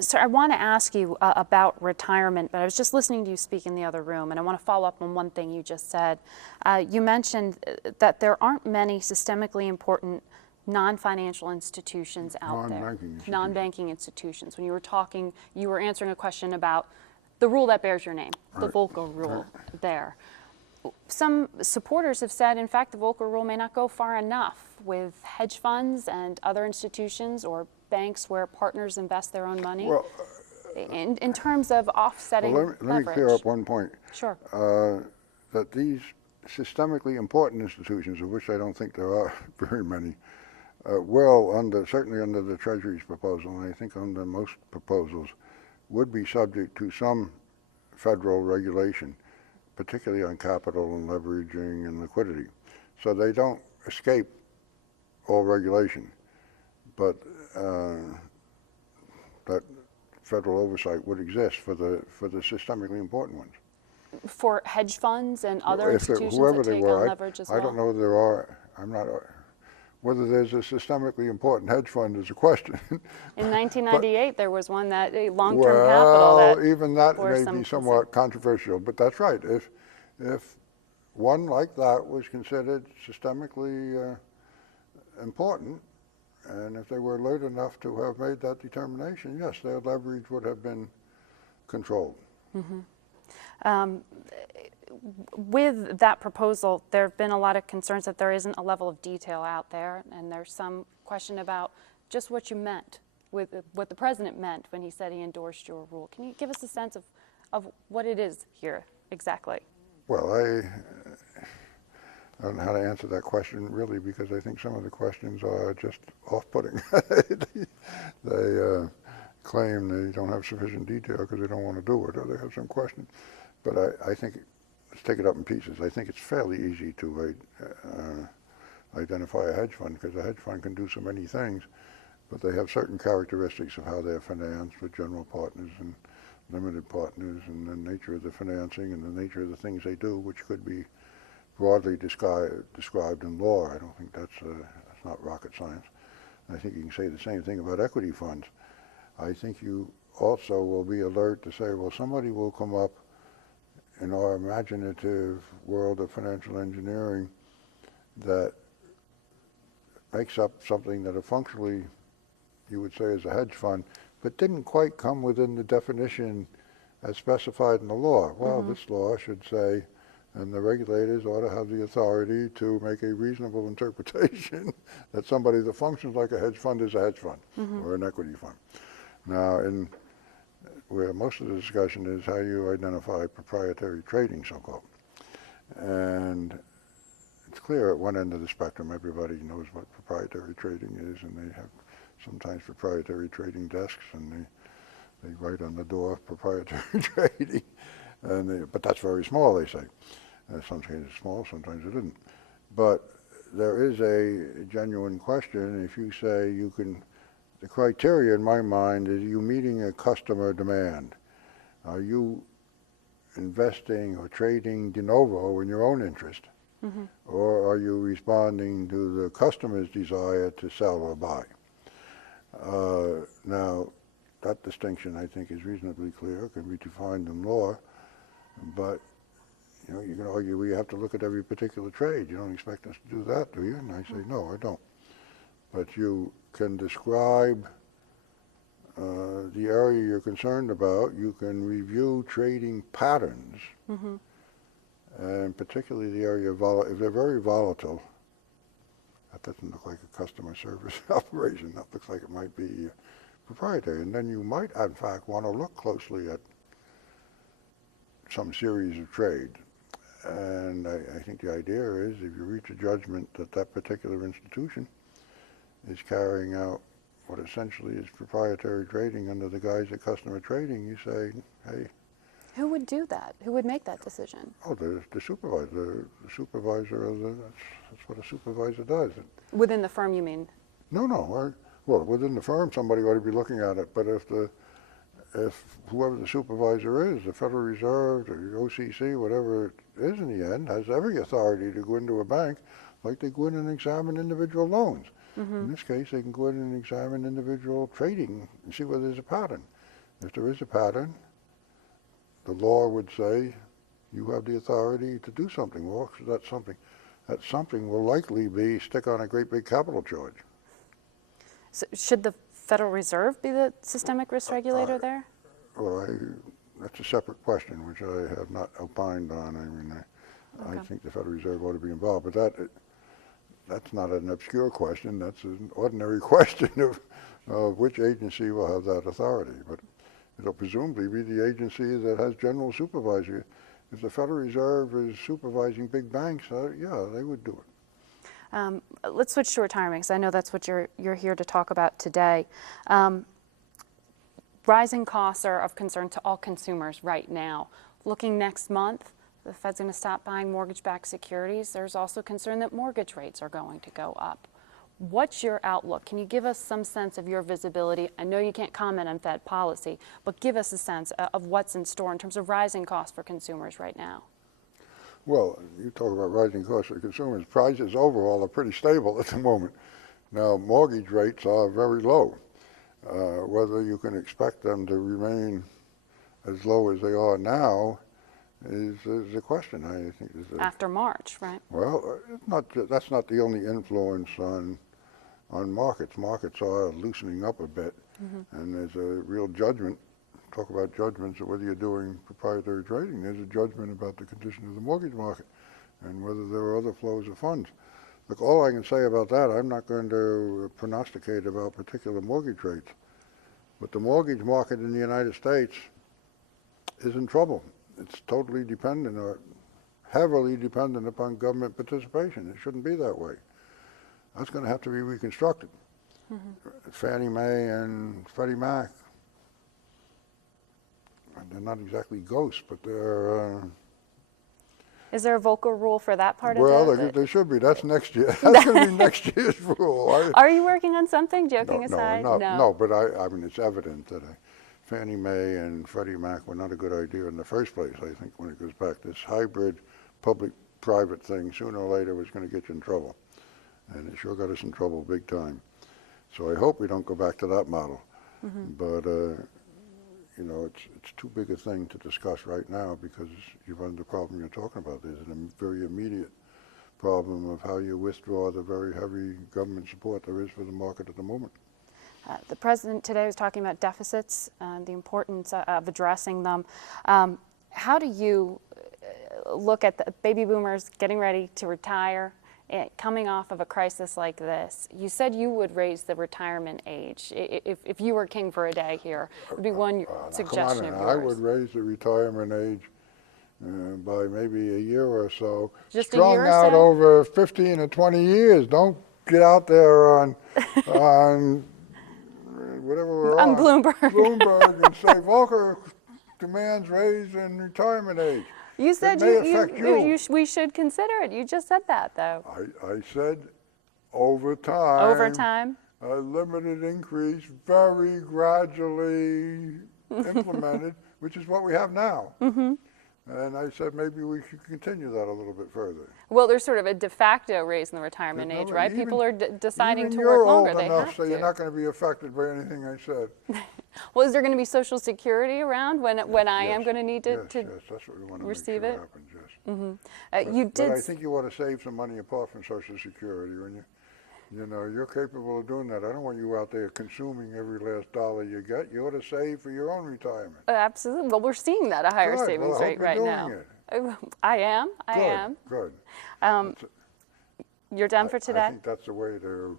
Sir, I want to ask you about retirement, but I was just listening to you speak in the other room, and I want to follow up on one thing you just said. You mentioned that there aren't many systemically important non-financial institutions out there. Non-banking institutions. When you were talking, you were answering a question about the rule that bears your name, the Volcker Rule there. Some supporters have said, in fact, the Volcker Rule may not go far enough with hedge funds and other institutions or banks where partners invest their own money. Well, in terms of offsetting let me clear up one point. Sure. That these systemically important institutions, of which I don't think there are very many, certainly under the Treasury's proposal, and I think under most proposals, would be subject to some federal regulation, particularly on capital and leveraging and liquidity. So they don't escape all regulation, but that federal oversight would exist for the systemically important ones. For hedge funds and other institutions whoever that they take were, on leverage as well? I don't know if there are. I'm not. Whether there's a systemically important hedge fund is a question. In 1998, there was one that long-term capital. Well, even that may be somewhat controversial, but that's right. If one like that was considered systemically important, and if they were alert enough to have made that determination, yes, their leverage would have been controlled. Mm-hmm. With that proposal, there have been a lot of concerns that there isn't a level of detail out there, and there's some question about just what you meant, with what the president meant when he said he endorsed your rule. Can you give us a sense of what it is here exactly? Well, I don't know how to answer that question really, because I think some of the questions are just off-putting. They claim they don't have sufficient detail because they don't want to do it, or they have some question. But I think, let's take it up in pieces. I think it's fairly easy to identify a hedge fund, because a hedge fund can do so many things, but they have certain characteristics of how they're financed with general partners and limited partners, and the nature of the financing and the nature of the things they do, which could be broadly described in law. I don't think that's not rocket science. I think you can say the same thing about equity funds. I think you also will be alert to say, well, somebody will come up in our imaginative world of financial engineering that makes up something that functionally you would say is a hedge fund, but didn't quite come within the definition as specified in the law. Well, this law should say, and the regulators ought to have the authority to make a reasonable interpretation that somebody that functions like a hedge fund is a hedge fund or an equity fund. Now, where most of the discussion is how you identify proprietary trading, so-called. And it's clear at one end of the spectrum, everybody knows what proprietary trading is, and they have sometimes proprietary trading desks, and they write on the door proprietary trading. But that's very small, they say. Sometimes it's small, sometimes it isn't. But there is a genuine question. If you say you can, the criteria in my mind is you meeting a customer demand. Are you investing or trading de novo in your own interest? Or are you responding to the customer's desire to sell or buy? Now, that distinction, I think, is reasonably clear, can be defined in law, but you can argue we have to look at every particular trade. You don't expect us to do that, do you? And I say, no, I don't. But you can describe the area you're concerned about. You can review trading patterns, and particularly the area of if they're very volatile, that doesn't look like a customer service operation. That looks like it might be proprietary. And then you might, in fact, want to look closely at some series of trade. And I think the idea is if you reach a judgment that that particular institution is carrying out what essentially is proprietary trading under the guise of customer trading, you say, hey. Who would do that? Who would make that decision? Oh, the supervisor. The supervisor of that's what a supervisor does. Within the firm, you mean? No. Well, within the firm, somebody ought to be looking at it. But if whoever the supervisor is, the Federal Reserve or the OCC, whatever it is in the end, has every authority to go into a bank like they go in and examine individual loans. In this case, they can go in and examine individual trading and see whether there's a pattern. If there is a pattern, the law would say you have the authority to do something. Well, that something will likely be stick on a great big capital charge. So should the Federal Reserve be the systemic risk regulator there? Well, that's a separate question, which I have not opined on. I mean, I think the Federal Reserve ought to be involved, but that's not an obscure question. That's an ordinary question of which agency will have that authority. But it'll presumably be the agency that has general supervisory. If the Federal Reserve is supervising big banks, yeah, they would do it. Let's switch to retirement, because I know that's what you're here to talk about today. Rising costs are of concern to all consumers right now. Looking next month, the Fed's going to stop buying mortgage-backed securities. There's also concern that mortgage rates are going to go up. What's your outlook? Can you give us some sense of your visibility? I know you can't comment on Fed policy, but give us a sense of what's in store in terms of rising costs for consumers right now. Well, you talk about rising costs for consumers. Prices overall are pretty stable at the moment. Now, mortgage rates are very low. Whether you can expect them to remain as low as they are now is a question. I think after March, right? Well, that's not the only influence on markets. Markets are loosening up a bit, and there's a real judgment. Talk about judgments of whether you're doing proprietary trading. There's a judgment about the condition of the mortgage market and whether there are other flows of funds. Look, all I can say about that, I'm not going to prognosticate about particular mortgage rates, but the mortgage market in the United States is in trouble. It's totally dependent, or heavily dependent upon government participation. It shouldn't be that way. That's going to have to be reconstructed. Fannie Mae and Freddie Mac, they're not exactly ghosts, but they're... Is there a Volcker Rule for that part of it? Well, there should be. That's next year. That's going to be next year's rule. Are you working on something, joking aside? No, but I mean, it's evident that Fannie Mae and Freddie Mac were not a good idea in the first place, I think, when it goes back. This hybrid public-private thing, sooner or later, was going to get you in trouble. And it sure got us in trouble big time. So I hope we don't go back to that model. But, you know, it's too big a thing to discuss right now because you've run the problem you're talking about. There's a very immediate problem of how you withdraw the very heavy government support there is for the market at the moment. The president today was talking about deficits and the importance of addressing them. How do you look at the baby boomers getting ready to retire, coming off of a crisis like this? You said you would raise the retirement age. If you were king for a day here, it would be one suggestion of yours. I would raise the retirement age by maybe a year or so. Just a year or so? Strung out over 15 or 20 years. Don't get out there on whatever we're on Bloomberg and say Volcker demands raise in retirement age. You said we should consider it. You just said that, though. I said over time. Over time? A limited increase, very gradually implemented, which is what we have now. And I said maybe we should continue that a little bit further. Well, there's sort of a de facto raise in the retirement age, right? People are deciding to work longer. They have to. You're old enough, so you're not going to be affected by anything I said. Well, is there going to be Social Security around when I am going to need to yes, that's what we want to receive make sure happens, yes. But I think you want to save some money apart from Social Security when you know, you're capable of doing that. I don't want you out there consuming every last dollar you get. You ought to save for your own retirement. Absolutely. Well, we're seeing that, a higher savings rate right now. I am. Good. You're done for today? I think that's the way to...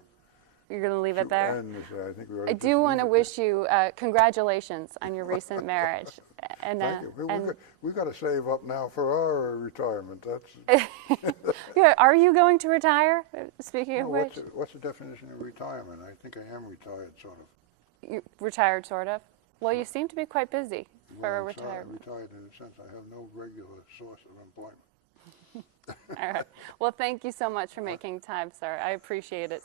You're going to leave it there? I do want to wish you congratulations on your recent marriage. And, thank you. We've got to save up now for our retirement. That's. Yeah, are you going to retire? Speaking of which, what's the definition of retirement? I think I am retired, sort of. You retired, sort of. Well, you seem to be quite busy for a retirement. I'm retired in a sense. I have no regular source of employment. All right. Well, thank you so much for making time, sir. I appreciate it.